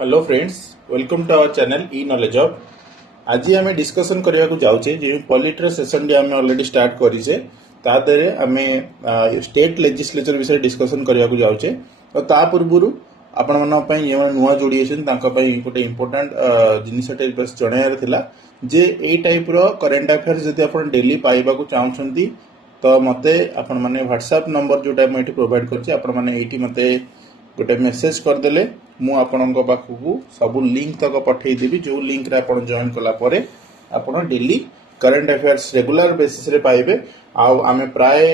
Hello friends, welcome to our channel e knowledge hub. आज आम discussion करने को जाऊे जो पॉलिटर सेशन टी आम ऑलरेडी स्टार्ट करें तादे आम स्टेट लेजिस्लेचर विषय डिस्कसन करने को जाऊे और ता पूर्व आपण जो नुआ जोड़ी गोटे इम्पोर्टाट जिनसटे बस जनइबार जे ए टाइप करेन्ट अफेयर्स जब आप डेली पाइबा चाहते तो मते आपण माने व्हाट्सएप नंबर जोटा मुझे प्रोवाइड करते मते गोटे मेसेज करदेले मु आपण पाखक सब लिंक तक पठेदेवी जो लिंक रे आपण जॉइन कला परे आपण daily current affairs regular basis रे पाइबे। आमे प्राय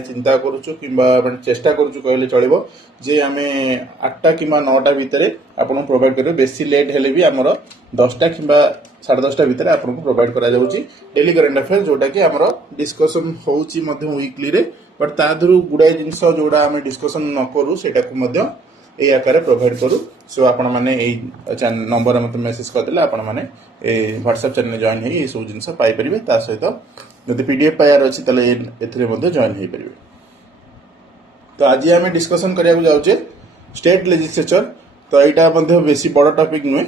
चिंता करूछु किंबा चेष्टा करूछु कहले चलिबो जे आमे 8टा किंबा 9टा भितरे आपण प्रोवाइड करियो। बेसी लेट हेले भी हमर 10टा किंबा 10:30 भितरे आपण को प्रोवाइड करा जाउची डेली करेन्ट अफेयर्स जोटा कि हमर डिस्कशन होउची मध्ये वीकली रे बट तादरु गुडाय जिंस जोड़ा आमे डिस्कशन न करू सेटा को मध्ये ए आकार प्रोवाइड करू। सो आपण माने ए नंबर मते मेसेज कर देले आपण माने ए व्हाट्सएप चैनल जॉइन हे ए सब जिंस पाई परिबे। ता सहित जदि पीडीएफ पायार अछि तले एथरे मध्ये जॉइन हे परिबे। तो आज आम डिस्कसन करिया जाऊे स्टेट लेजिस्लेचर। तो यहाँ मध्ये बेसी बड़ टॉपिक नुहे।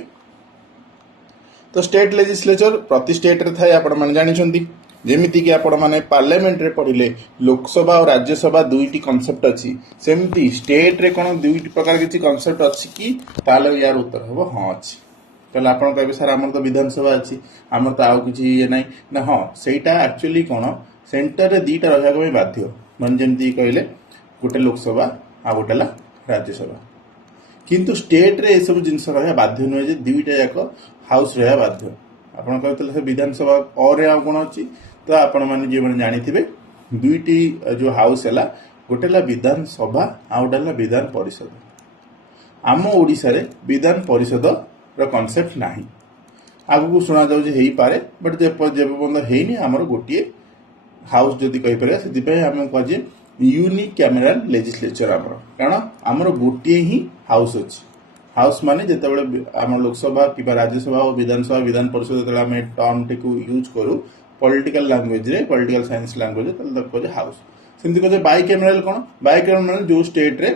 तो स्टेट लेजिस्लेचर प्रति स्टेट रे थाए आपण माने जानिछंती जेमिति कि आपण माने पार्लियामेंट रे पढ़िले लोकसभा और राज्यसभा दुईटी कॉन्सेप्ट अछि सेमती स्टेट रे कोन दुईटी प्रकार किछि कॉन्सेप्ट अछि कि ताले यार उत्तर हबो हां अछि। तले आपण कहबे सर हमर तो विधानसभा अछि हमर तो आउ किछि ये नै ना हां सेटा एक्चुअली कोन सेंटर रे दीटा रहया को बाध्य मन जेमति कहले गोटे लोकसभा आ गोटेला राज्यसभा किंतु स्टेट रे ए सब जिंस रहया बाध्य नै जे दुईटा जाक हाउस रहया बाध्य। आपण कहतले विधानसभा और आ कोन अछि तो आपण माने जे माने जानिथिबे दुईटी जो हाउस हैला गोटेला विधानसभा आ गोटेला विधान परिषद। आम ओडिसा रे विधान परिषद रो कांसेप्ट नाही आगु सुना जाउ जे हेई पारे बट जे बंद हेनी हमर गोटिए हाउस जदी कहि पारे सेति पे हम कजे यूनिक कैमरल लेजिस्लेचर हमर कारण हमर गोटिए ही हाउस अछि। हाउस माने जेतेबेले आम लोकसभा कि राज्यसभा और विधानसभा विधान परिषद जेतेबेले आम टर्म टिकु यूज करू पॉलिटिकल लैंग्वेज रे पॉलिटिकल साइंस लैंग्वेज तले कहे हाउस सेमति कहे by cameral cone by cameral जो स्टेट रे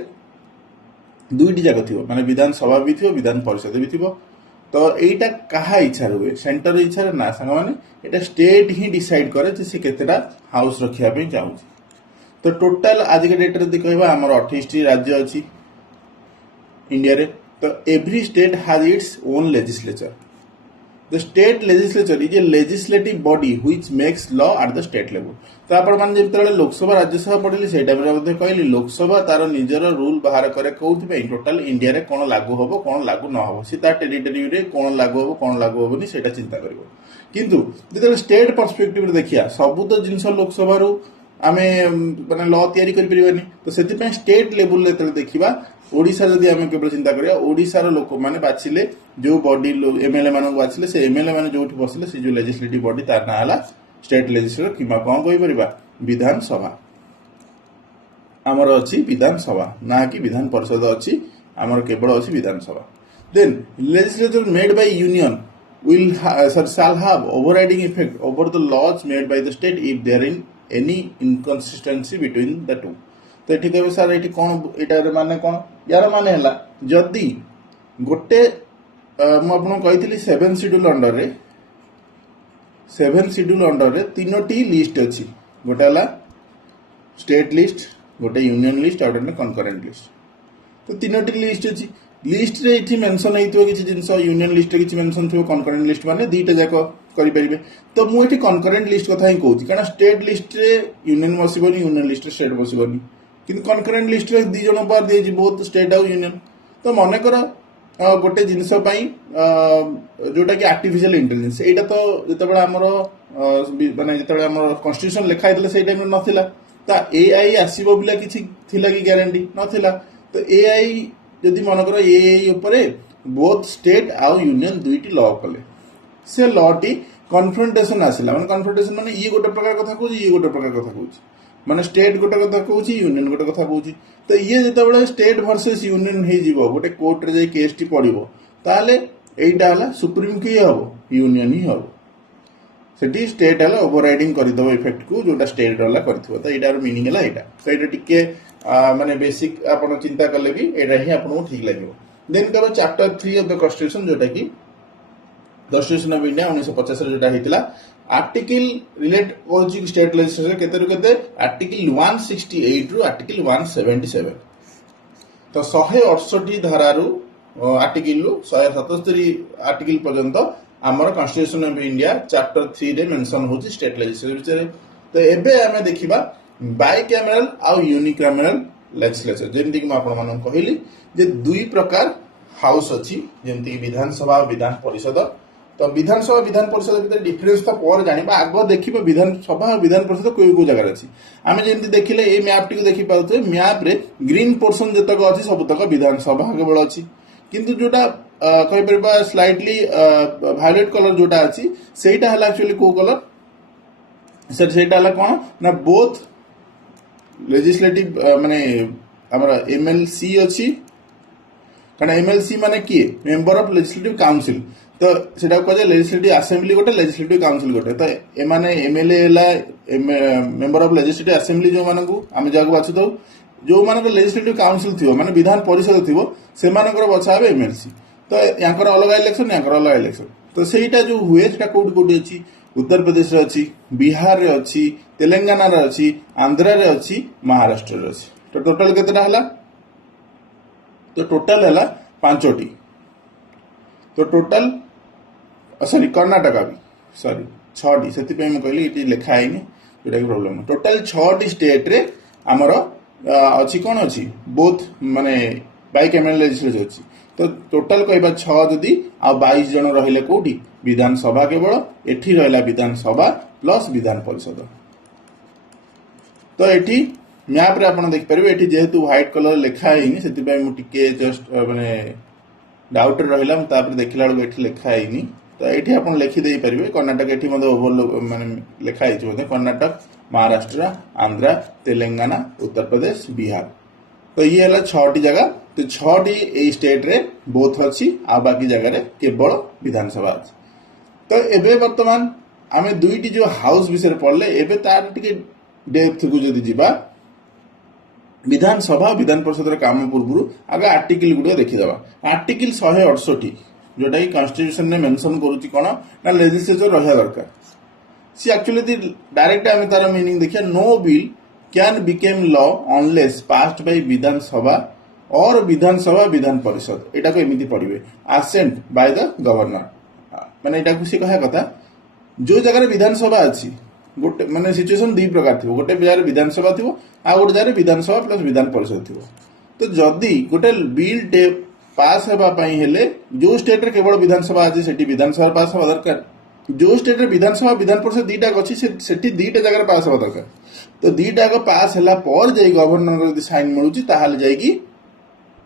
दुईटी जाक थिबो माने विधानसभा भी थिबो विधान परिषद भी थिबो। तो एटा कहा इच्छा हुए सेंटर इच्छा ना संग माने एटा स्टेट ही डिसाइड करे जे से केतेटा हाउस रखिया पे चाहूची। तो टोटल आज के डेट रे दि कहबा हमर 28 टी राज्य अछि इंडिया रे। तो every state has its own legislature. The state legislature is a legislative body which makes law at the state level। तो आपण मान जेतले लोकसभा राज्यसभा पढिले सेटा मध्ये कहली लोकसभा तार निजर रूल बाहर करे कोउथि पे टोटल इंडिया रे कोन लागू होबो कोन लागू न होबो सी ता टेरिटरी रे कोन लागू होबो कोन लागू होबोनी सेटा चिंता करबो। किंतु जेतले स्टेट पर्सपेक्टिव रे देखिया सब तो जिंस लोकसभा रू आमे माने लॉ तयारी करि परिबानी। तो सेति पे स्टेट लेवल ले तले देखिबा ओडिसा जदि आमे केवल चिंता करिया ओडिसा रो लोक माने बाछिले जो बॉडी एमएलए माने बाछिले से एमएलए माने जोठी बसिले से जो लेजिस्लेटिव बॉडी तार ना हला स्टेट लेजिस्लेचर किमा कोन कहि परिबा विधानसभा। हमर अछि विधानसभा ना कि विधान परिषद अछि हमर केवल अछि विधानसभा। Then legislature made by union will shall have overriding effect over the laws made by the state if there in any inconsistency between the two। तो एठी कहबे सर एठी कोन एटा रे माने कोन यार माने हला जदी गोटे म आपन कहितली 7 शेड्यूल अंडर रे तीनोटी लिस्ट अछि गोटे हला स्टेट लिस्ट गोटे यूनियन लिस्ट और गोटे कनकरेंट लिस्ट। तो तीनोटी लिस्ट अछि लिस्ट रे इठी मेंशन हेतिबो किछि जिंस यूनियन लिस्ट रे किछि मेंशन थियो कनकरेंट लिस्ट माने दीटा जाको करि परिबे। तो मु एठी कनकरेंट लिस्ट कथा ही कहूची कारण स्टेट लिस्ट रे यूनियन बसिबोनी यूनियन लिस्ट रे स्टेट बसिबोनी किंतु कनकरेंट लिस्ट रे दी जण पार देजी बोथ स्टेट और यूनियन। तो माने कर गोटे जिंस पई जोटा कि आर्टिफिशियल इंटेलिजेंस एटा तो जेतेबेला हमरो माने जेतेबेला हमरो कॉन्स्टिट्यूशन लिखा हेतले सेइ टाइम नथिला ता एआई आसीबो बिला किछि थिला कि ग्यारंटी नथिला। तो एआई जदि मन कर एआई ऊपर बोथ स्टेट आउ यूनियन दुईटी लॉ कले से लॉ टी कन्फ्रंटेशन आसिला माने कन्फ्रंटेशन माने ये गोटे प्रकार कथा कहूची ये गोटे प्रकार कथा कहूची माने स्टेट गोटे कथा कहूची यूनियन गोटे कथा कहूची। तो ये जेतेबेले स्टेट वर्सेस यूनियन हे जीवो गोटे कोर्ट रे जे केस टी पड़िबो ताले एइटा हला सुप्रीम की हबो यूनियन ही हबो सेठी स्टेट हला ओवरराइडिंग करि दबो इफेक्ट को जोटा स्टेट हला करथिबो। तो एटार मीनिंग हला एटा। तो एटा टिके माने बेसिक आपण चिंता करले भी एटा ही आपन ठीक लागिबो। देन कहबा चैप्टर 3 ऑफ द कॉन्स्टिट्यूशन जोटा कि कॉन्स्टिट्यूशन ऑफ इंडिया 1950 रे जोटा हितला आर्टिकल रिलेट होची स्टेट लेजिस्लेचर केते रु केते आर्टिकल 168 रु आर्टिकल 177 तो 168 धारारु आर्टिकल रु 177 आर्टिकल पर्यंत आमर कॉन्स्टिट्यूशन ऑफ इंडिया चैप्टर 3 रे मेंशन होची स्टेट लेजिस्लेचर विषय तो एबे हमें देखिबा बाइकैमरल आ यूनिकैमरल लेजिस्लेचर जेमति कि आपण मानन कहली जे दुई प्रकार हाउस अछि जेमति कि विधानसभा और विधान परिषद तो विधानसभा विधान परिषद भीतर डिफरेंस तो पर जानिबा आगो देखिबा विधानसभा और विधान परिषद कोई कोई जगह अछि आमे जेमति देखिले ए मैप टी को देखि पाउथे मैप रे ग्रीन पोर्शन जतक अछि सब तक विधानसभा केवल अछि किंतु जोटा कहि परबा स्लाइटली वायलेट कलर जोटा अछि सेटा हला एक्चुअली को कलर सर सेटा हला कोन ना बोथ लेजिस्लेटिव माने हमरा एमएलसी अछि कारण एमएलसी माने किए मेंबर ऑफ लेजिस्लेटिव काउंसिल तो सेटा को लेजिस्लेटिव असेंबली गोटे लेजिस्लेटिव काउंसिल गोटे तो ए माने एमएलए हला मेंबर ऑफ लेजिस्लेटिव असेंबली जो मानकु आमे जागु बाछु दउ जो मानक लेजिस्लेटिव काउंसिल थिवो माने विधान परिषद थिवो से मानकर बछाबे एमएलसी तो यांकर अलग इलेक्शन यांकर अलग इलेक्शन तो सेटा जो हुए सेटा कोड कोड अछि उत्तर प्रदेश रे अछि बिहार रे अछि तेलंगाना रे अछि आंध्र रे अछि महाराष्ट्र रे अछि तो टोटल केतेटा हला तो टोटल हला पांचोटी तो टोटल सॉरी कर्नाटक भी सॉरी 6टी सेति पे हम कहली इटी लिखा आइनी जोटा की प्रॉब्लम टोटल 6टी स्टेट रे हमर अछि कोन अछि बोथ माने बाइकैमरल लेजिस्लेचर अछि तो टोटल कहबा 6 जदी आ 22 जन रहिले कोठी विधानसभा केवल एठी रहला विधानसभा प्लस विधान परिषद तो एठी मैप रे आपण देख परबे एठी जेहेतु व्हाइट कलर लिखा आइनी सेति पे मु टिके जस्ट माने डाउट रहला म तापर देखिला बेलू एठी लिखा आइनी तो एठी आपण लिखि देई परिबे कर्नाटक एठी मते ओवर माने लिखा आइछ मते कर्नाटक महाराष्ट्र आंध्र तेलंगाना उत्तर प्रदेश बिहार तो ये हला 6टी जगह तो 6टी ए स्टेट रे बोथ अछि आ बाकी जगह रे केवल विधानसभा अछि तो एबे वर्तमान आमे दुईटी जो हाउस विषय पढ़ले एबे तार टिके डेप्थ को जदी जिबा विधानसभा विधान परिषद रे काम पूर्व आगे आर्टिकल गुडे देखि दबा आर्टिकल 168 जोटा कि कॉन्स्टिट्यूशन ने मेंशन करूची कोन ना लेजिस्लेचर रहया दरकार सी एक्चुअली डायरेक्ट आमे तार मीनिंग देखिया no bill can become law unless passed by Vidhansabha और विधानसभा विधान परिषद एटा को एमिति पढ़िबे असेंट बाय द गवर्नर माने एटा कुसी कहा कथा जो जगह रे विधानसभा अछि गोटे माने सिचुएशन दी प्रकार थिबो गोटे जगह विधानसभा थिबो आ गोटे जगह विधानसभा प्लस विधान परिषद थिबो तो जदी गोटे बिल पास हेबा पई हेले जो स्टेट रे केवल विधानसभा अछि सेठी विधानसभा पास होबा दरकार जो स्टेट रे विधानसभा विधान परिषद दीटा अछि सेठी दीटा जगह पास होबा दरकार तो दीटा को पास हला पर जाई गवर्नर जदी साइन मिलुची ताहाले जाई की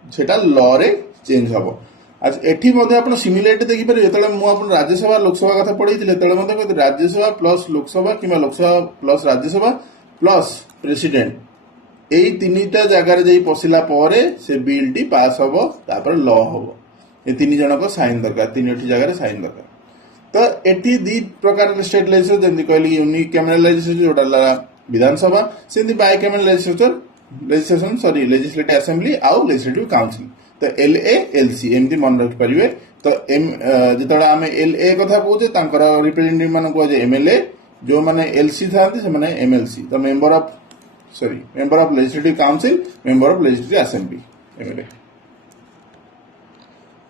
सेटा लॉ रे चेंज हबो आज एठी मध्ये आपण सिमिलरिटी देखि पारे जेतले मु आपण राज्यसभा लोकसभा कथा पढैतिले तेले मध्ये कहते राज्यसभा प्लस लोकसभा किबा Loksabha plus Rajyasabha plus president एई तीनटा जगह रे जाई पसिला परे से बिल टी पास हबो तापर लॉ हबो ए तीन जण को साइन दरकार तीनटी जगह रे साइन दरकार तो एठी दी प्रकार स्टेट लेजिस्लेचर जेंति कहली यूनिकैमरल लेजिस्लेचर जोटा विधानसभा सेंति bicameral legislation sorry legislative assembly आउ लेजिस्लेटिव काउंसिल तो एलए एलसी एमती मन रख परिबे तो एम जेतडा आमे एलए कथा कहूजे तांकर रिप्रेजेंटेटिव मान को जे एमएलए जो माने एलसी थांती से माने एमएलसी तो member of legislative council member of legislative assembly MLA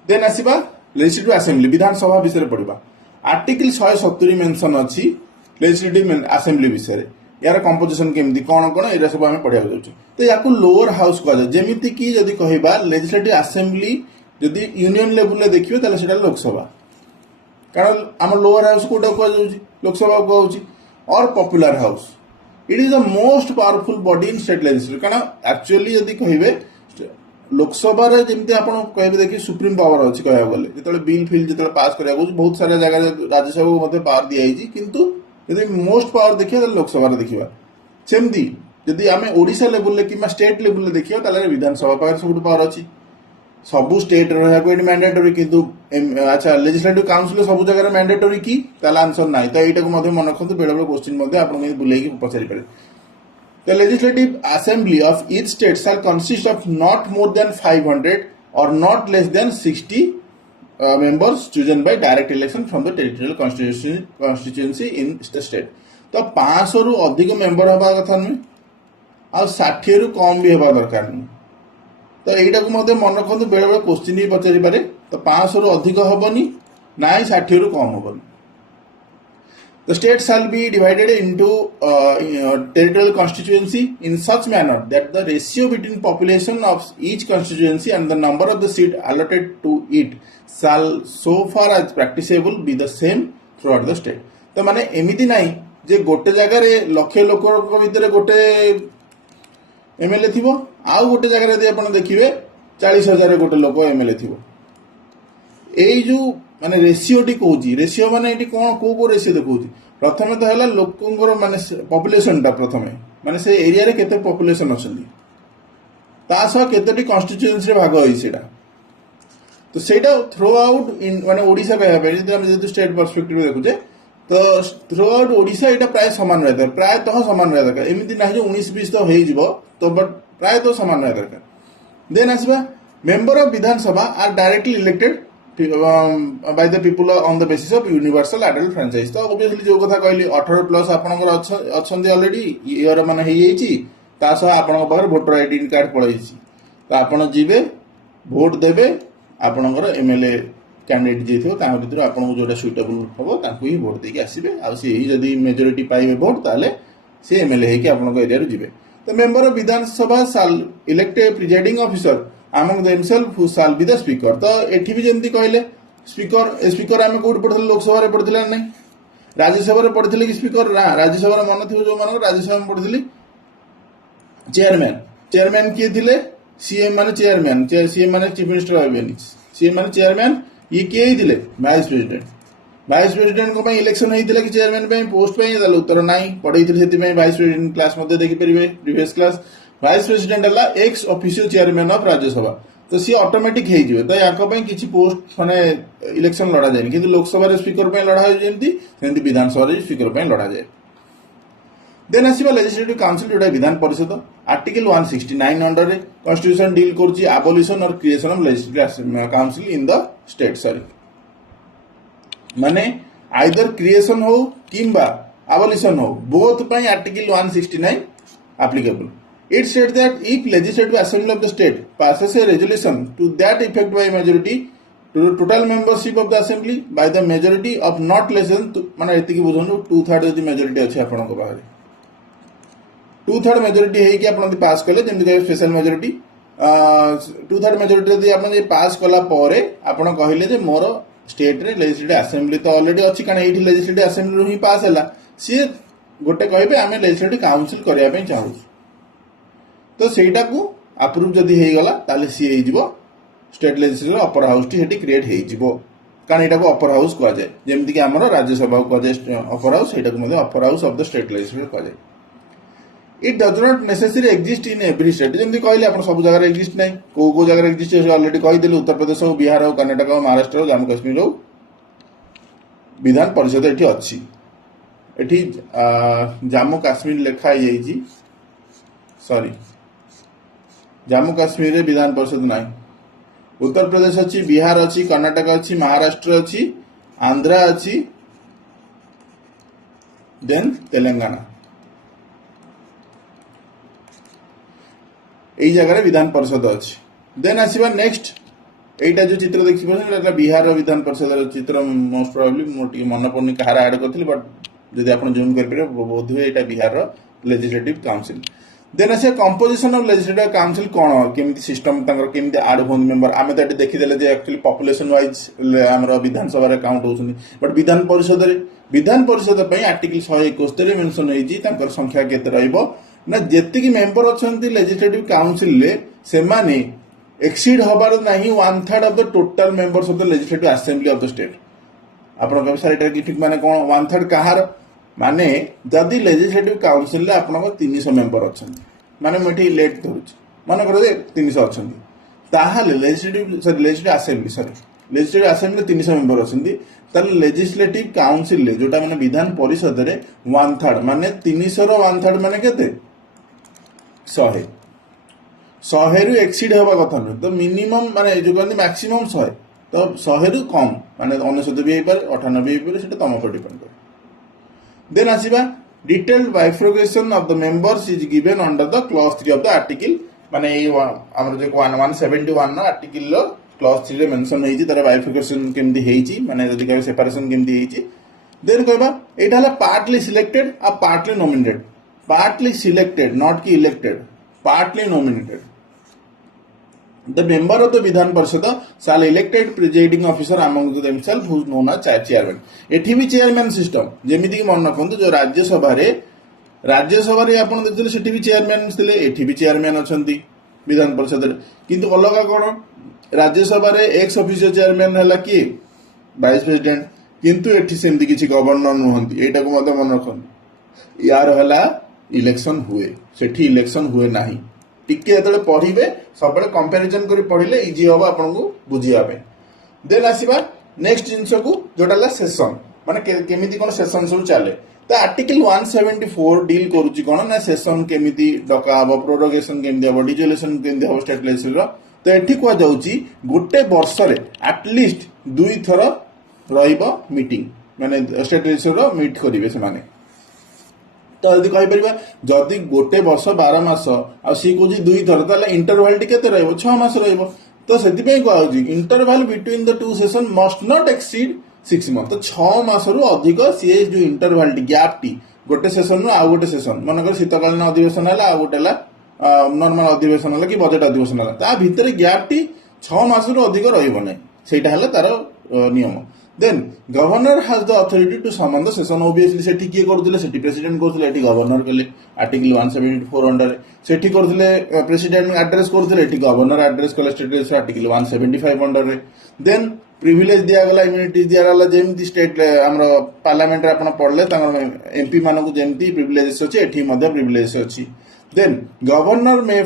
then आसीबा लेजिस्लेटिव असेंबली विधानसभा विषय पढिबा आर्टिकल 170 मेंशन अछि लेजिस्लेटिव असेंबली विषय यार कंपोजिशन केमती कौन कौन एरा सब हमें पढ़िया जाउछु तो याकू लोअर हाउस कह जेमिति कि जदी कहबा लेजिस्लेटिव असेंबली जदी यूनियन लेवल ले देखियो ताले सेटा लोकसभा कारण हम लोअर हाउस कोटा कह जाउछि लोकसभा कहउछि और popular house it is the most powerful body in state legislature कारण एक्चुअली जदी कहबे लोकसभा रे जेमिति आपण कहबे देखि सुप्रीम पावर अछि कहया गले जेतले बिल फिल जेतले पास करया बहुत सारा जगह राज्यसभा को मते पावर दिया हिची किंतु यदि मोस्ट पावर देखिए लोकसभा देखिए सेमती यदि आम ओडिशा लेवल ले कि स्टेट लेवल ले देखिए ताले विधानसभा पावर सब पावर अच्छी सबू स्टेट रहा मैंडेटरी किंतु अच्छा लेजिस्लेटिव काउंसिल सब जगह मैंडेटरी कि ताला आंसर ना तो यहाँ को मन रखते बेले बेले क्वेश्चन आप बुलाई पचारि पारे The legislative assembly of each state shall consist of not more than 500 or not less than 60 members chosen by direct election from the territorial constituency in the state. तो 500 रु अधिक मेंबर हवा कथा नुहे आ 60 रु कम भी हवा दरकार नुहे तो एटा को मते मन रखंतु बेले बेले क्वेश्चन ही पचारि पारे तो 500 रु अधिक हबनी ना 60 रु कम हबनी. The state shall be divided into territorial constituency in such manner that the ratio between population of each constituency and the number of the seat allotted to it shall so far as practicable be the same throughout the state. तो माने एमिति नाही जे गोटे जगह रे लक्ष लोक भितर गोटे एमएलए थिबो आउ गोटे जगह रे आपण देखिबे 40,000 गोटे लोक एमएलए थिबो एई जो माने रेशियो टी कहूची रेशियो माने एटी कोन को रेशियो देखौची प्रथमे तो हला लोकंगर माने पॉपुलेशन टा प्रथमे माने से एरिया रे केते पॉपुलेशन अछंदी ता सह केतेटी कॉन्स्टिट्यूएंसी रे भाग होई सेटा तो सेटा थ्रो आउट इन माने ओडिसा कहया पे जदि हम जदि स्टेट पर्सपेक्टिव देखुचे तो थ्रू आउट ओडिसा एटा प्राय समान रहता है प्राय तो समान रहता है एमिति नाही जो 19-20 तो हेई जिवो तो बट प्राय तो समान रहता है. देन आसबा member of Vidhansabha are directly elected by the people on the basis of universal adult franchise. तो obviously जो कथा कहली 18 प्लस आपनकर अछंदी ऑलरेडी ईयर माने हेई जाईची ता सह आपनकर पाखर वोटर आईडी कार्ड पळाईची तो आपण जीवे वोट देबे आपनकर एमएलए कैंडिडेट जे थियो ता भितर आपनको जोटा सुटेबल हबो ताकू ही वोट देके आसीबे आ से ही जदी मेजॉरिटी पाइबे वोट ताले से एमएलए हे के आपनकर एरिया रे जीवे. तो member of Vidhan Sabha shall elect A presiding officer among themselves who shall be the speaker. तो एठी भी जेंती कहले स्पीकर आमे कोड पढथले लोकसभा रे पढथले नै राज्यसभा रे पढथले कि स्पीकर ना राज्यसभा रे मन थियो जो मन राज्यसभा में पढथले चेयरमैन किए थिले सीएम माने चेयरमैन सीएम माने चीफ मिनिस्टर होबेनी सीएम माने चेयरमैन ये किए ही थिले वाइस प्रेसिडेंट को इलेक्शन होइथिले कि चेयरमैन पे पोस्ट पे दल उत्तर नाही पढैथिले सेति में वाइस प्रेसिडेंट क्लास मध्ये देखि परिबे प्रीवियस क्लास वाइस प्रेसिडेंट है x official chairman of Rajya Sabha तो सी ऑटोमेटिक हो जाए तो या किसी पोस्ट माने इलेक्शन लड़ा जाए कि लोकसभा स्पीकर लड़ा जमी विधानसभा स्पीकर लड़ा जाए. देन आसवा लेजिस्लेटिव काउंसिल जोटा Vidhan Parishad article 169 under constitution deal करुच्ची एबोलिशन और creation of legislative council in the state sorry माने आइदर क्रिएशन हो किंबा एबोलिशन हो बोथ पई article 169 applicable. It states that if legislative assembly of the state passes a resolution to that effect by majority to the total membership of the assembly by the majority of not less than माने एति की बुझनु 2/3 जदी majority अछि आपन को बाहर 2/3 majority है कि आपन पास करले जेंति के स्पेशल मेजॉरिटी 2/3 मेजॉरिटी जदी आपन जे पास कला परे आपन कहिले जे मोर स्टेट रे लेजिस्लेटिव असेंबली तो ऑलरेडी अछि काना एठी लेजिस्लेटिव असेंबली ही पास हला सी गोटे कहबे आमे लेजिस्लेटिव काउंसिल करिया पे चाहू तो सेटा को अप्रूव जदी हे गला ताले सी हे जिवो स्टेट लेजिस्लेचर अपर हाउस टी हेटी क्रिएट हे जिवो कारण एटा को अपर हाउस कहा जाय जेमति कि हमर राज्यसभा को कहा जाय अपर हाउस एटा को मध्ये upper house of the state legislature कहा जाय. It does not necessary exist in every state जेमति कहले आपण सब जगह एग्जिस्ट नै को जगह एग्जिस्ट ऑलरेडी कहि देले उत्तर प्रदेश हो बिहार हो कर्नाटक हो महाराष्ट्र हो जम्मू कश्मीर हो विधान परिषद एठी अछि एठी जम्मू कश्मीर लेखा जायछि सॉरी जम्मू काश्मीर रे विधान परिषद नाही उत्तर प्रदेश अच्छी बिहार अच्छी कर्नाटक अच्छी महाराष्ट्र अच्छी आंध्रा अच्छी देन तेलंगाना एई जगह रे विधान परिषद अच्छी. देन आसीबा नेक्स्ट एटा जो चित्र देखि परछन बिहार रो विधान परिषद रो चित्र मोस्ट प्रोबेबली मोटी मन पड़नी कहार ऐड करथिल बट जदि आपण जूम कर पारे बोध हुए एटा बिहार रो लेजिस्लेटिव काउंसिल. देन आसे कंपोजिशन ऑफ लेजिस्लेटिव काउंसिल कोन केमिति सिस्टम तांगर केमिति ऐड होन मेंबर आमे तो देखि देले जे एक्चुअली पॉपुलेशन वाइज हमरो विधानसभा रे काउंट होछन बट विधान परिषद पई आर्टिकल 171 मेंशन होई जी तांकर संख्या केते रहइबो ना जेति की मेंबर अछंती लेजिस्लेटिव काउंसिल ले से माने एक्सीड होबार नाही 1/3 of the total members of the legislative assembly of the state. आपण वेबसाइट रे ठीक माने कोन 1/3 कहार माने जदि लेजिस्लेटिव काउंसिल रे आपन 300 मेंबर अछंती माने मठी लेट धरुछ माने करे 300 अछंती ताहाले लेजिस्लेटिव असेंबली 300 मेंबर अछंती ताले लेजिस्लेटिव काउंसिल ले जोटा माने विधान परिषद रे 1/3 माने 300 रो 1/3 माने केते 100 शहे रु एक्सीड हवा कथा नुह तो मिनिमम माने जो कहते मैक्सिमम 100 तो 100 रु कम माने 99 भी होइपर 98 भी होइपर सेटा तम पर डिपेंड करे। देन आसीबा detailed bifurcation of the members is given under the clause 3 of the article माने ये हमर जो 171 नो आर्टिकल लो क्लॉज 3 रे मेंशन हेची तार बाइफ्रगेशन केमदी हेची माने जदी कहे सेपरेशन केमदी हेची। देन कहबा एटा हला पार्टली सिलेक्टेड आ partly nominated partly selected not की elected partly nominated the member of the Vidhan Parishad shall elected presiding officer among themselves who is known as chairman एठी भी चेयरमैन सिस्टम जेमिति कि मन रखंतु जो राज्य सभा रे आपण देखले सेठी भी चेयरमैन थिले एठी भी चेयरमैन अछंती विधान परिषद रे किंतु अलगा कोन राज्य सभा रे एक्स ऑफिसर चेयरमैन हला कि वाइस प्रेसिडेंट किंतु एठी सेमति किछि गवर्नर नहंती एटा को मते मन रखन यार हला इलेक्शन हुए सेठी इलेक्शन हुए नाही टिके जतले पढिबे सबले कंपैरिजन करी पढिले इजी होबा आपनको बुझिया पे। देन आसीबा नेक्स्ट जिंस को जोटाला सेशन माने केमिति कोन सेशन सब चले तो आर्टिकल 174 डील करूची कोन ना सेशन केमिति डका हबो प्रोरोगेशन केमिति हबो डिजोलेशन केमिति हबो स्टेट लेजिस्लेचर रो तो एठी को जाउची गोटे वर्ष रे एटलीस्ट 2 थर रहइबो मीटिंग माने स्टेट लेजिस्लेचर रो मीट करिवे से माने तो यदि कहि परिबा जदि गोटे वर्ष 12 मास आ सी को 2 थर ताले इंटरवल टी केते रहइबो 6 मास रहइबो तो सेति पे को आउजी interval between the two session must not exceed 6 month तो 6 मास रु अधिक सी जो इंटरवल टी गैप टी गोटे सेशन नु आ गोटे सेशन मन कर शीतकालीन अधिवेशन हला आ गोटेला नॉर्मल अधिवेशन हला कि बजट अधिवेशन हला ता भीतर गैप टी 6 मास रु अधिक रहइबो नै सेटा हला तार नियम। Then governor has the authority to summon the session obviously सेठी किए करथिले सेठी प्रेसिडेंट करथिले एठी गवर्नर केले आर्टिकल 174 अंडर सेठी करथिले प्रेसिडेंट एड्रेस करथिले एठी गवर्नर एड्रेस कले स्टेट लेजिस्लेचर आर्टिकल 175 अंडर रे। देन प्रिविलेज दिया गला इम्यूनिटी दिया गला जेमती स्टेट हमरो पार्लियामेंट रे आपण पढले तांगर एमपी मानको जेमती प्रिविलेजेस अछि एठी मध्ये प्रिविलेजेस अछि। Then governor may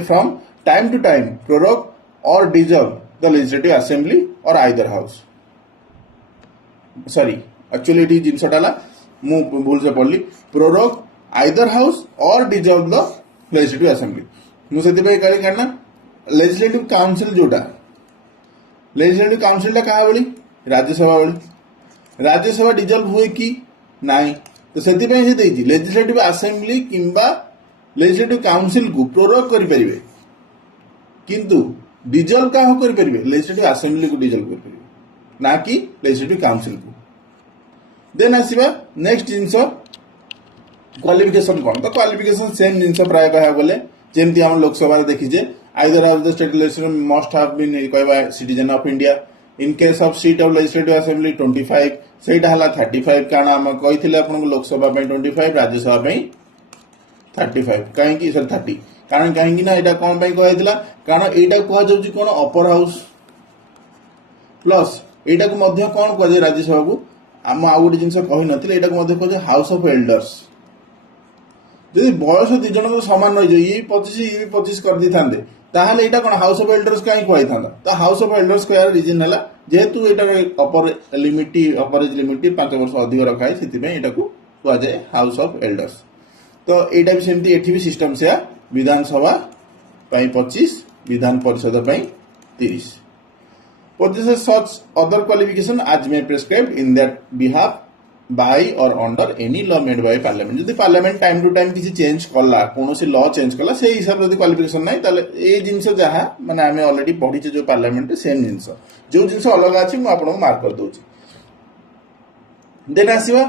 from time to time prorogue or dissolve the legislative assembly or either house sorry actually it is jinsatala mu bhul se padli prorogue either house or dissolve the legislative assembly mu seti pai kali karna legislative council जोटा legislative council टा कहा बोली राज्य सभा dissolved हुए कि नाही तो सेति पे से देई legislative assembly किंबा legislative council को प्रोरोग करि परिबे किंतु डिजल्व का कर परिबे लेजिस्लेटिव असेंबली को डिजल्व कर परिबे ना कि लेजिस्लेटिव काउंसिल को। देन आसीबा नेक्स्ट जिंस क्वालिफिकेशन कोन तो क्वालिफिकेशन सेम जिंस प्राय कहा बोले जेमति हम लोकसभा रे देखि जे either of the state legislature must have been कहबा citizen of India in case of seat of legislative assembly 25 सेटा हला 35 काना हम कहिथिले आपन लोकसभा पे 25 राज्यसभा पे 35 काहे कि सर 30 कारण कहीं ना एटा कोन पे कहैतिला कारण एटा कह जाउची कोन अपर हाउस प्लस एटा को मध्य कोन कह जे राज्यसभा को हम आ गोटे जिंस कहि नथिले एटा को मध्य कह जे हाउस ऑफ एल्डर्स यदि बयस दि जन समान रहि जे 25 कर दी थांदे ताहाले एटा कोन हाउस ऑफ एल्डर्स काई कहै थांदा तो हाउस ऑफ एल्डर्स कहर रीजन हला जेहेतु एटा upper limit upper age limit 5 वर्ष अधिक रखाय सेति में एटा को कह जाय हाउस ऑफ एल्डर्स। तो एटा भी सेमती एठी भी सिस्टम से विधानसभा 25 Vidhan Parishad 30 possesses such other qualification as may prescribed in that behalf by or under any law made by parliament जदि पार्लियामेंट टाइम टू टाइम किसी चेंज कला कोनोसी लॉ चेंज कला से हिसाब जदि क्वालिफिकेशन नाही ताले ए जिंस जहा माने हमें ऑलरेडी पढी जो पार्लियामेंट सेम जिंस जो जिंस अलग अछि म आपन को मार्क कर दोछि। देन आसीबा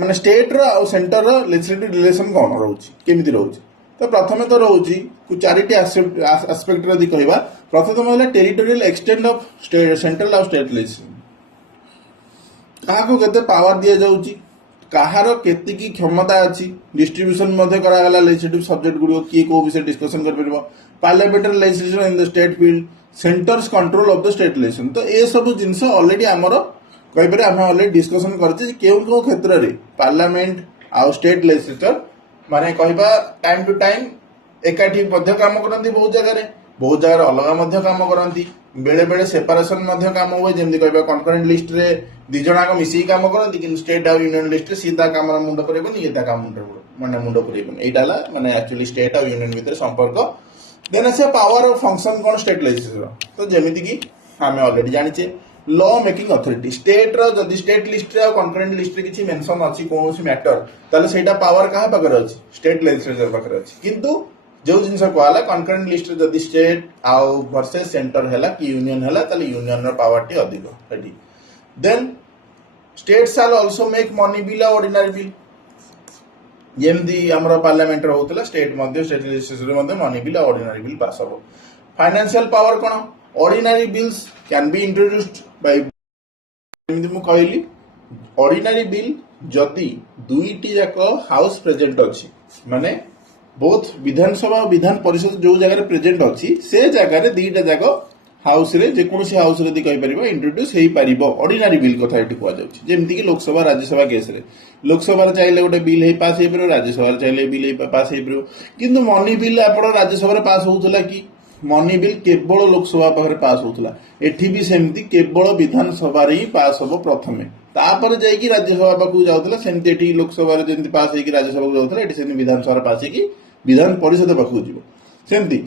माने स्टेट रो और सेंटर रो लेजिस्लेटिव रिलेशन कोन रहउछि केमिति रहउछि तो प्रथमे तो रहउछि चारिटी एस्पेक्ट रे कहबा प्रथम होला टेरिटोरियल एक्सटेंड ऑफ सेंट्रल और स्टेट लेजिस्लेचर कहा को केते पावर दिया जाउछि कहार केति की क्षमता अछि डिस्ट्रीब्यूशन मध्ये करा गला लेजिस्लेटिव सब्जेक्ट गुडो की को विषय डिस्कशन कर परबो parliamentary legislature in the state field centres control of the state legislation तो ए सब जिंस ऑलरेडी हमरो कहि परे हम ऑलरेडी डिस्कशन करछि केउ क्षेत्र रे पार्लियामेंट आ स्टेट लेजिस्लेचर माने कहबा टाइम टू टाइम एकाठी मध्य काम करंती बहुत जगह अलग मध्य काम करंती बेले बेले सेपरेशन मध्य काम होय जेमि कहबा कॉन्करेंट लिस्ट रे दि जणा को मिसी काम करंती कि स्टेट और यूनियन लिस्ट रे सीधा काम मुंड करबो नि एता काम मुंड ମାନେ ମୁଣ୍ଡ ପୁରେଇବନି। ଏଇଟା ହେଲା ମାନେ ଆକ୍ଚୁଆଲି ଷ୍ଟେଟ୍ ଆଉ ୟୁନିୟନ ଭିତରେ ସମ୍ପର୍କ। ଦେନ୍ ଆସିବା ପାୱାର ଆଉ ଫଙ୍କସନ କ'ଣ ଷ୍ଟେଟ୍ ଲେଜିସ୍ଲେଚର। ତ ଯେମିତିକି ଆମେ ଅଲରେଡି ଜାଣିଛେ ଲ ମେକିଂ ଅଥରିଟି ଷ୍ଟେଟ୍ର ଯଦି ଷ୍ଟେଟ୍ ଲିଷ୍ଟରେ ଆଉ କନକରେଣ୍ଟ ଲିଷ୍ଟରେ କିଛି ମେନସନ ଅଛି କୌଣସି ମ୍ୟାଟର ତାହେଲେ ସେଇଟା ପାୱାର କାହା ପାଖରେ ଅଛି ଷ୍ଟେଟ୍ ଲେଜିସ୍ଲେଚର ପାଖରେ ଅଛି। କିନ୍ତୁ ଯୋଉ ଜିନିଷ କୁହାହେଲା କନକରେଣ୍ଟ ଲିଷ୍ଟରେ ଯଦି ଷ୍ଟେଟ୍ ଆଉ ଭର୍ସେସ ସେଣ୍ଟର ହେଲା କି ୟୁନିୟନ ହେଲା ତାହେଲେ ୟୁନିୟନର ପାୱାରଟି ଅଧିକ ଏଠି। ଦେନ୍ ଷ୍ଟେଟ୍ ସାଲ୍ ଅଲସୋ ମେକ୍ ମନି ବିଲ୍ ଆଉ ଅର୍ଡିନାରୀ ବିଲ୍। ଯେମିତି ଆମର ପାର୍ଲାମେଣ୍ଟରେ ହଉଥିଲା ଷ୍ଟେଟ୍ ମଧ୍ୟ ଷ୍ଟେଟ୍ ଲେଜିସ୍ଲେଚରରେ ମଧ୍ୟ ମନି ବିଲ୍ ଆଉ ଅର୍ଡିନାରୀ ବିଲ୍ ପାସ୍ ହବ। ଫାଇନାନ୍ସିଆଲ ପାୱାର କ'ଣ ordinary bills can be introduced Bai ଯେମିତି ମୁଁ କହିଲି ଅର୍ଡିନାରୀ ବିଲ୍ ଯଦି ଦୁଇଟି ଯାକ ହାଉସ ପ୍ରେଜେଣ୍ଟ ଅଛି ମାନେ ବୋଥ ବିଧାନସଭା ଆଉ ବିଧାନ ପରିଷଦ ଯୋଉ ଜାଗାରେ ପ୍ରେଜେଣ୍ଟ ଅଛି ସେ ଜାଗାରେ ଦିଟା ଯାକ ହାଉସରେ ଯେକୌଣସି ହାଉସରେ ଯଦି କହିପାରିବ ଇଣ୍ଟ୍ରୋଡ୍ୟୁସ୍ ହେଇପାରିବ ଅର୍ଡିନାରୀ ବିଲ୍ କଥା ଏଠି କୁହାଯାଉଛି। ଯେମିତିକି ଲୋକସଭା ରାଜ୍ୟସଭା କେସରେ ଲୋକସଭାରେ ଚାହିଁଲେ ଗୋଟେ ବିଲ୍ ହେଇ ପାସ୍ ହେଇପାରିବ ରାଜ୍ୟସଭାରେ ଚାହିଁଲେ ବିଲ୍ ହେଇ ପାସ୍ ହେଇପାରିବ। କିନ୍ତୁ ମନି ବିଲ୍ ଆପଣ ରାଜ୍ୟସଭାରେ ପାସ୍ ହଉଥିଲା କି ମନି ବିଲ୍ କେବଳ ଲୋକସଭା ପାଖରେ ପାସ୍ ହଉଥିଲା। ଏଠି ବି ସେମିତି କେବଳ ବିଧାନସଭାରେ ହିଁ ପାସ୍ ହବ ପ୍ରଥମେ ତାପରେ ଯାଇକି ରାଜ୍ୟସଭା ପାଖକୁ ଯାଉଥିଲା। ସେମିତି ଏଠି ଲୋକସଭାରେ ଯେମିତି ପାସ୍ ହେଇକି ରାଜ୍ୟସଭାକୁ ଯାଉଥିଲା ଏଠି ସେମିତି ବିଧାନସଭାରେ ପାସ୍ ହେଇକି ବିଧାନ ପରିଷଦ ପାଖକୁ ଯିବ। ସେମିତି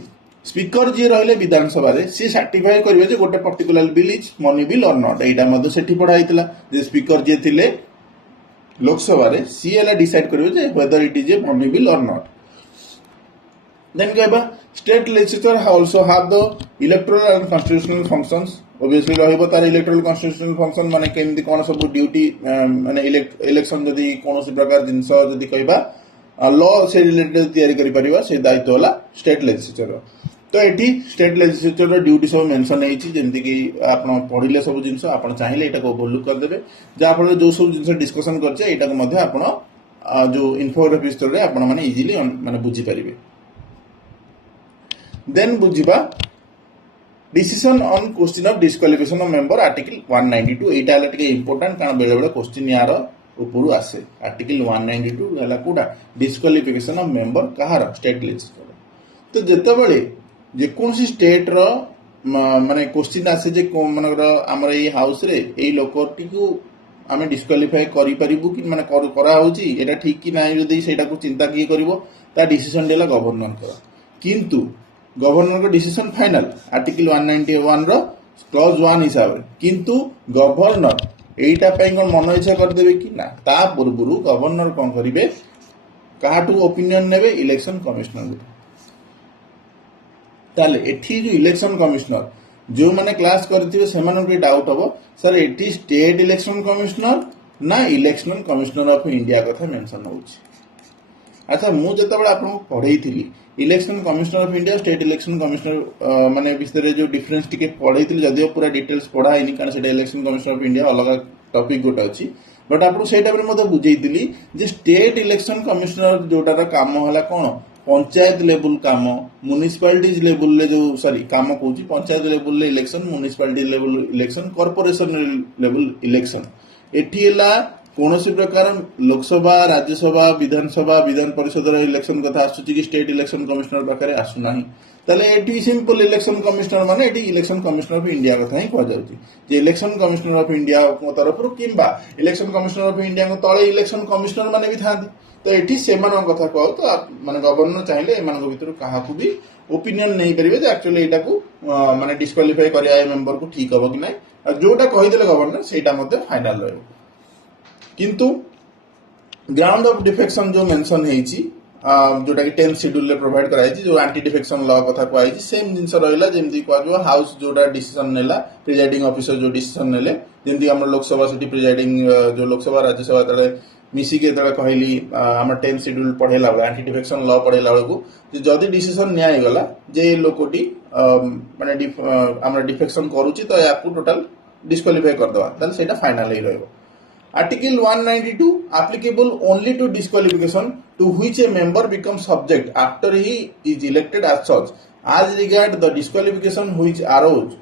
ସ୍ପିକର ଯିଏ ରହିଲେ ବିଧାନସଭାରେ ସିଏ ସାର୍ଟିଫାଏ କରିବେ ଯେ ଗୋଟେ particular bill is money bill or not. ଏଇଟା ମଧ୍ୟ ସେଠି ପଢା ହେଇଥିଲା ଯେ ସ୍ପିକର ଯିଏ ଥିଲେ ଲୋକସଭାରେ ସିଏ ହେଲା ଡିସାଇଡ୍ କରିବେ ଯେ whether it is a money bill or not. Then କହିବା state legislature also have the electoral and constitutional functions. Obviously ରହିବ ତାର ଇଲେକ୍ଟୋରାଲ କନଷ୍ଟିଟ୍ୟୁସନାଲ ଫଙ୍କସନ ମାନେ କେମିତି କ'ଣ ସବୁ ଡ୍ୟୁଟି ମାନେ ଇଲେକ୍ସନ ଯଦି କୌଣସି ପ୍ରକାର ଜିନିଷ ଯଦି କହିବା ଲ ସେ ରିଲେଟେଡ୍ ତିଆରି କରିପାରିବା ସେ ଦାୟିତ୍ୱ ହେଲା ଷ୍ଟେଟ୍ ଲେଜିସ୍ଲେଚର। ତ ଏଠି ଷ୍ଟେଟ୍ ଲେଜିସ୍ଲେଚରର ଡ୍ୟୁଟି ସବୁ ମେନସନ୍ ହେଇଛି ଯେମିତିକି ଆପଣ ପଢିଲେ ସବୁ ଜିନିଷ ଆପଣ ଚାହିଁଲେ ଏଇଟାକୁ ଓଭରଲୁକ୍ କରିଦେବେ ଯାହାଫଳରେ ଯୋଉ ସବୁ ଜିନିଷ ଡିସ୍କସନ୍ କରିଛେ ଏଇଟାକୁ ମଧ୍ୟ ଆପଣ ଯୋଉ ଇନଫୋଗ୍ରାଫିକ୍ସ ଥ୍ରୋରେ ଆପଣ ମାନେ ଇଜିଲି ମାନେ ବୁଝିପାରିବେ। ଦେନ୍ ବୁଝିବା decision on question of disqualification of member article 192 एटा हला टिके इंपोर्टेंट कारण बेले बेले क्वेश्चन यार ऊपर आसे आर्टिकल 192 हला कोडा disqualification of member Kahar state legislature. तो जेते बेले जे कोनसी स्टेट रो माने क्वेश्चन आसे जे मनकर हमर ए हाउस रे ए लोकटी को आमे डिस्क्वालिफाई करि परिबु कि माने करा होची एटा ठीक कि नाही जदी सेटा को चिंता की करबो ता डिसीजन देला गवर्नर कर। किंतु गवर्नर को डिसीजन फाइनल आर्टिकल 191 रो क्लॉज 1 हिसाब रे। किंतु गवर्नर एटा पई कोन मन इच्छा कर देबे कि ना ता पूर्वरु गवर्नर कोन करिवे काहाटू ओपिनियन नेबे इलेक्शन कमिश्नर। ताले एठी जो इलेक्शन कमिश्नर जो माने क्लास करथिबे सेमान के डाउट हबो सर एठी स्टेट इलेक्शन कमिश्नर ना इलेक्शन कमिश्नर ऑफ इंडिया कथा मेंशन होउची। अच्छा मु जेतेबेले आपन पढेई थिली election commissioner of India state election commissioner माने विषय जो डिफरेंस टिके पढेई थिली जदियो पूरा डिटेल्स पढा हैनी कारण सेटा इलेक्शन कमिश्नर ऑफ इंडिया अलग टॉपिक गोटा अछि बट आपन सेटा पर मते बुझेई थिली जे स्टेट इलेक्शन कमिश्नर जोटार काम हला कोन पंचायत लेवल काम म्युनिसिपालिटीज लेवल ले जो सॉरी काम कहूची पंचायत लेवल ले election municipality level election corporation level election एठी हला कौनसी प्रकार लोकसभा राज्यसभा विधानसभा विधान परिषद इलेक्शन कथा आसुची कि स्टेट इलेक्शन कमिश्नर पाखरे आसु नाही ताले एटी सिंपल इलेक्शन कमिश्नर माने eighty election commissioner of India कथा ही कह जाउची जे इलेक्शन कमिश्नर ऑफ इंडिया को तरफ किंबा इलेक्शन कमिश्नर ऑफ इंडिया को तळे इलेक्शन कमिश्नर माने भी थांती। तो एटी सेमान कथा कह तो माने गवर्नर चाहिले एमान भीतर काहाकू भी ओपिनियन नहीं करिवे जे एक्चुअली एटा को माने डिस्क्वालिफाई करिया मेंबर को ठीक हबो कि नाही जोटा कहि देले गवर्नर सेटा मध्ये फाइनल रहबो। किंतु ग्राउंड ऑफ डिफेक्शन जो मेंशन हेची जोटा कि 10th शेड्यूल ले प्रोवाइड कराई जो एंटी डिफेक्शन लॉ कथा कहै सेम जिंस रहिला जेमति कह जो हाउस जोटा डिसीजन नेला प्रिजाइडिंग ऑफिसर जो डिसीजन नेले जेमति हमर लोकसभा सिटी प्रिजाइडिंग जो लोकसभा राज्यसभा तळे मिसी के तळे कहली हमर 10th शेड्यूल पढेला एंटी डिफेक्शन लॉ पढेला को जे जदी डिसीजन न्याय गला जे लोकोटी माने हमर डिफेक्शन करूची तो याकू टोटल डिस्क्वालिफाई कर दवा ताले सेटा फाइनल ही रहबो। Article 192 applicable only to disqualification to which a member becomes subject after he is elected as such as regard the disqualification which arose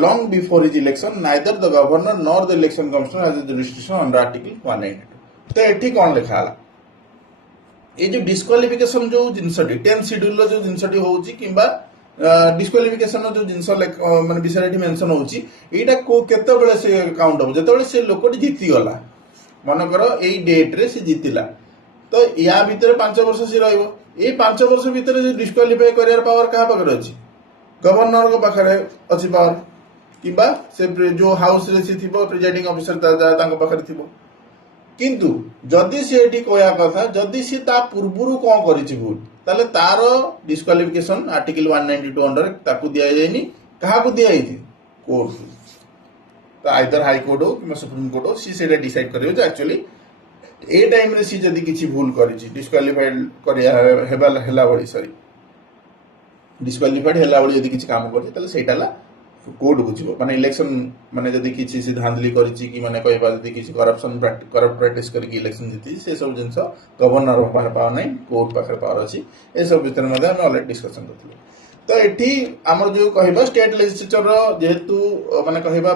long before his election neither the governor nor the election commissioner has a jurisdiction under Article 192। तो एठी कौन लिखा है ये जो disqualification जो जिनसटी 10th schedule जो जिनसटी होउची किंबा डिस्क्वालिफिकेशन जो जिनस माने विषय एठी मेंशन होउची एटा को केते बेले से काउंट हो जते बेले से लोकटी जीती गला मन करो एई डेट रे से जीतिला तो या भितर 5 वर्ष सी रहिबो ए 5 वर्ष भितर जे डिस्क्वालिफाई करियर पावर कहा पाखरे अछि गवर्नर को पाखरे अछि पावर किबा से जो हाउस रे सी थिबो प्रिजाइडिंग ऑफिसर तांको पाखरे थिबो किंतु जदि से एठी कोया कथा जदि से ता पूर्वरु कोन करिछि भूल ताले तार डिस्क्वालिफिकेशन आर्टिकल 192 अंडर ताकू दिया जायनी कहा को दिया जायछि कोर्ट तो आइदर हाई कोर्ट हो कि सुप्रीम कोर्ट हो सी सेटा डिसाइड करियो जे एक्चुअली ए टाइम रे सी जदि किछि भूल करिछि डिस्क्वालिफाइड करिया हेला बळी सॉरी डिस्क्वालिफाइड हेला बळी जदि किछि काम करिछि ताले सेटाला कोर्ट बुझिबो माने इलेक्शन माने जदि किछि से धांधली करिछि कि माने कहबा जदि किछि करप्ट प्रैक्टिस करके इलेक्शन जीति से सब जिंस गवर्नर पाखरे पावर नै कोर्ट पाखरे पावर अछि ए सब भीतर मध्ये हम ऑलरेडी डिस्कशन करथिले तो एठी हमर जो कहबा स्टेट लेजिस्लेचर रो जेहेतु माने कहबा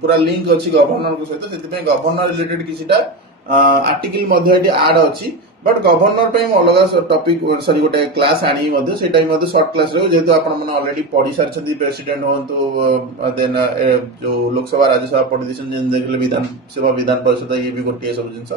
पूरा लिंक अछि गवर्नर को सहित सेति पे गवर्नर रिलेटेड किछिटा आर्टिकल मध्ये एठी ऐड अछि बट गवर्नर पे अलग टॉपिक सॉरी गोटे क्लास आनी मध्ये सेटा मध्ये शॉर्ट क्लास रे जेहेतु आपण माने ऑलरेडी पढी सारछथि प्रेसिडेंट होंतु देन जो लोकसभा राज्यसभा पढी दिसन जेन देखले विधान परिषद ये भी गोटे सब जिंस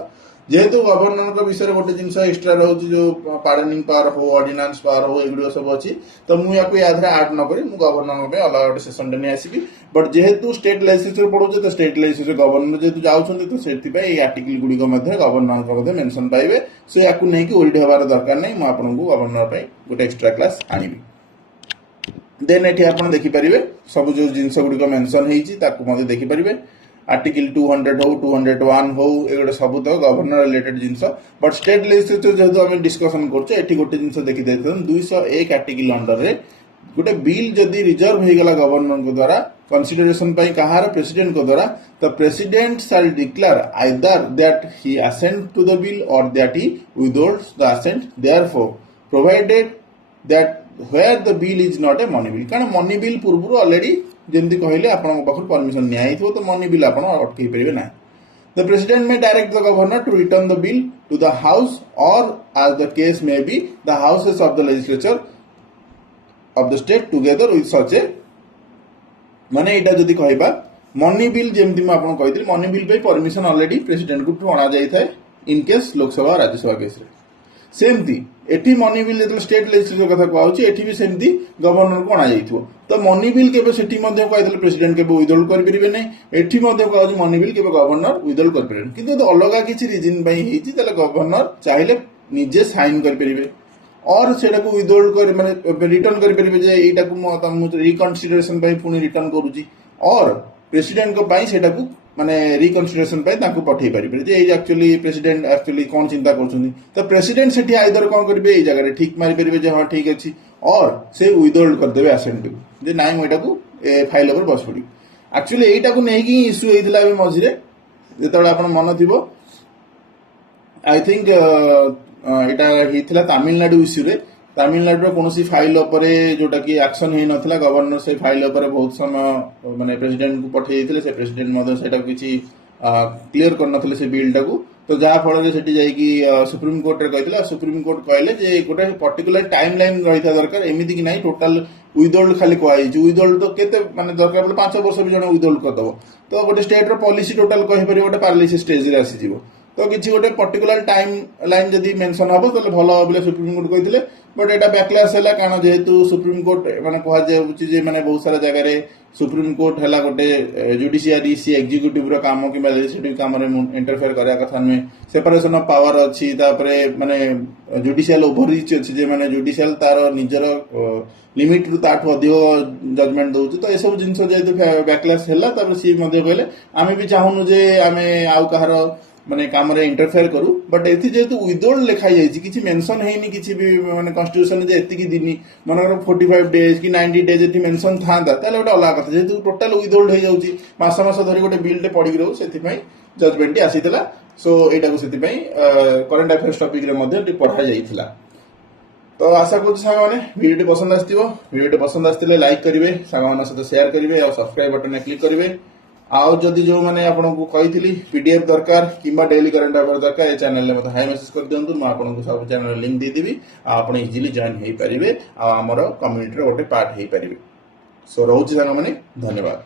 जेहेतु गवर्नर का विषय गोटे जिनस एक्स्ट्रा रहउछि जो पार्डनिंग पावर हो ऑर्डिनेंस पावर हो एगुडो सब अछि तो मु याको याधरे ऐड न करी मु गवर्नर पे अलग गोटे सेशन ने आसीबी बट जेहेतु स्टेट लेजिस्लेचर पढुचे तो स्टेट लेजिस्लेचर गवर्नर जेहेतु जाउछन्ति तो सेति पे ए आर्टिकल गुडी को मध्ये गवर्नर को मध्ये मेंशन पाइबे सो याको नै कि ओरिड हेबार दरकार नै मु आपन को गवर्नर पे गोटे एक्स्ट्रा क्लास आनिबी देन एठी आपन देखि परिबे सब जो जिंस गुडी को मेंशन हेछि ताकू मध्ये देखि परिबे आर्टिकल 200 हो 201 हो एगोटे सब तो governor related jeans but state legislature जेहेतु आम डिस्कसन करछे एठी गोटे जिंस देखि देथन 201 आर्टिकल अंडर रे गोटे बिल जदि रिजर्व हो गला गवर्नर को द्वारा कंसीडरेशन पई कहार प्रेसिडेंट को द्वारा तो president shall declare either that he assent to the bill और that he withholds the assent therefor provided that where the bill is not a money bill कारण money bill पूर्व already जेमती कहले आपण पाखर permission निया हिथो तो money bill आपण अटकई परिबे ना the president may direct the governor to return the bill to the house or as the case may be the houses of the legislature of the state together with such a माने एटा जदी कहबा money bill जेमती म आपण कहितली money bill पे permission already president को अणा जाई थाए in case Lok Sabha Rajya Sabha case रे सेमती एठी मनी बिल जो स्टेट लेजिस्लेचर कथा कहउछि एठी भी सेमती गवर्नर को अणा जाइथो तो मनी बिल केबे सेठी मध्ये कहइतले प्रेसिडेंट केबे विथहोल्ड कर परिबे नै एठी मध्ये कहउछि मनी बिल केबे गवर्नर विथहोल्ड कर परिबे किंतु तो अलगा किछि रीजन पई हिछि तले गवर्नर चाहिले निजे साइन कर परिबे और सेटा को विथहोल्ड कर माने रिटर्न कर परिबे जे एटा को मु रिकंसीडरेशन पई पुनी रिटर्न करूछि और प्रेसिडेंट को पई सेटा को माने रिकंसीडरेशन पई ताको पठै परिबे जे एक्चुअली प्रेसिडेंट एक्चुअली कोन चिंता करछुनी तो प्रेसिडेंट सेठी आइदर कोन करबे ए जगह रे ठीक मारि परिबे जे हां ठीक अछि और से विथहोल्ड कर देबे असेंट जे नाइ मोइटा को फाइल ओवर बस पड़ी एक्चुअली एटा को नै कि इश्यू हेतिला बे मझिरे जेतबे आपण मन थिबो I think Etah हेतिला Tamil Nadu issue रे तमिलनाडु कौन फाइल जोटा कि एक्शन हो नाला गवर्नर से फाइल बहुत समय माने प्रेसिडेंट को पठे से प्रेसिडेंट किसी क्लीयर कर से बिल टाक तो जहाँ फल से सुप्रीम कोर्ट रे कहते सुप्रीम कोर्ट कहले जे गोटे पर्टिकुलर टाइम लाइन रही दरकार एमती कि नहीं टोटाल विथहोल्ड खाली कहुई विथहोल्ड तो केते माने दरकार 5 वर्ष भी जन विथहोल्ड करदब तो गोटे स्टेट रो पॉलिसी टोटाल कहि परिबो गोटे पैरालिसिस स्टेज रे आसी जिवो तो किसी गोटे पर्टिकुलर टाइम लाइन जदि मेंशन हम तो भल बोले सुप्रीम कोर्ट कहते बट एटा बैकलैश है कारण जेहेतु सुप्रीम कोर्ट माने कहा जाए माने बहुत सारा जगह रे सुप्रीम कोर्ट है गोटे जुडिशियरी सी एग्जीक्यूटिव रो काम कि लेजिस्लेटिव काम रे इंटरफेयर करिया कथा नुहे सेपरेशन ऑफ पावर अछि तापरे माने जुडिशियल ओवररीच अछि जे माने जुडिशियल तार निजर लिमिट रु ताठ अधिक जजमेंट दउछ तो ए सब जिंस जेहेतु बैकलैश हैला तापर सी मध्ये कहले आमे भी चाहनु जे आमे आउ कहार माने काम रे इंटरफेयर करू बट एथि जेहेतु विथहोल्ड लिखाई जाइछि किछि मेंशन हेनी किछि भी माने कॉन्स्टिट्यूशन जे एति कि दिन माने 45 डेज कि 90 डेज एथि मेंशन थांदा ताले ओटा अलग कथा जेहेतु टोटल विथहोल्ड हे जाउछि मास मास धरि गोटे बिल टे पड़ी रहउ सेथि पई जजमेंट आसीतला सो एटा को सेथि पई करंट अफेयर्स टॉपिक रे मध्ये पढ़ा जाइथिला तो आशा करू साग माने वीडियो पसंद आस्तिबो वीडियो पसंद आस्तिले लाइक करिवे साग माने सहित शेयर करिवे और सब्सक्राइब बटन क्लिक करिवे आउ जदि जो मैंने आपको कही पीडीएफ दरकार कि डेली करंट अफेयर दरकार ये चैनल में हाई मेसेज कर दिंतु मुझे सब चैनल लिंक देदेवी आप इजिली जॉइन हो पारे आमर कम्युनिटी गोटे पार्ट हो पारे सो रोचे साग मैंने धन्यवाद।